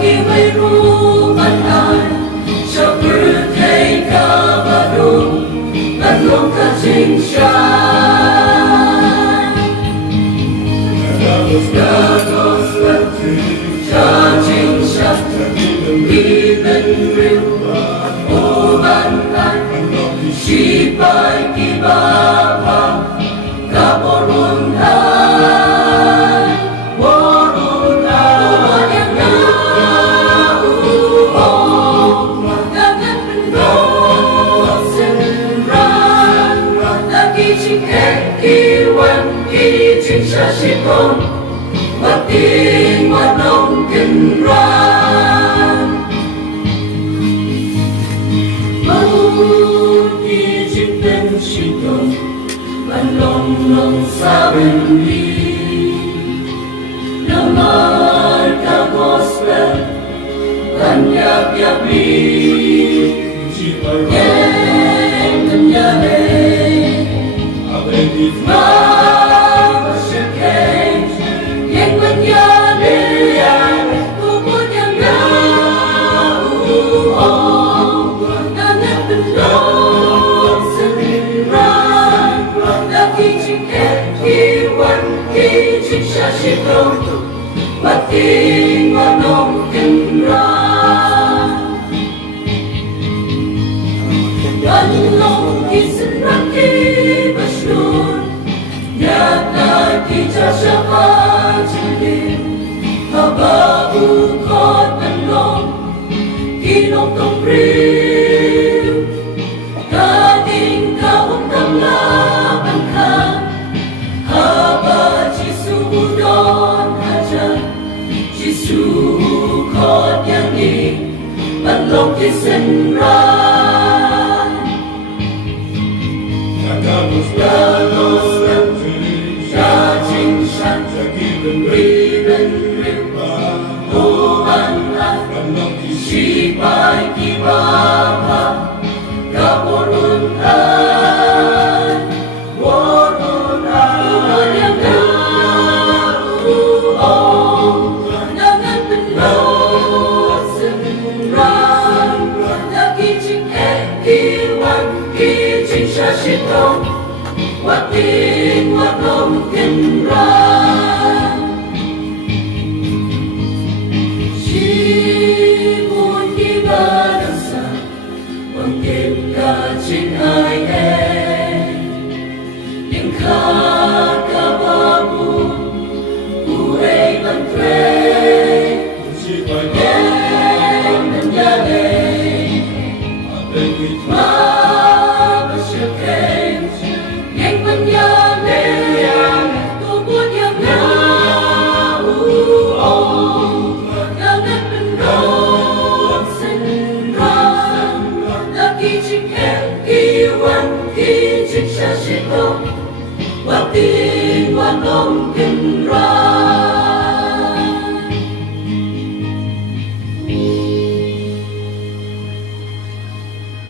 Nakiwiru manay sa birthday ka baru Tanong ka cingsyan Gagos sa cingsyan Given rin umanay Sipay kibaba Kaporunhay sa sitong mating manong kinran Mauki jipten sitong manong sa bendi Namar ka gospel kanyak-yapi Yang menjadi abedit sa sitong mating manong kinran Ganong kisenraki basyun Nyata kita sa kajilim Hababukot manong kinong rin Kading kaong kamlaban ka Haba Jisudon aja Jisukot yang di Manlong kisenran Gagos sa cingsyan Riben rimba Umanat Sipay kibaba Kaporunhan sa sitong wating manong kinran Sipon kibanasa Pagkip ka cingay Lingka kababu Uray mantre Yang menjadi Abedit sa sitong wating manong kinran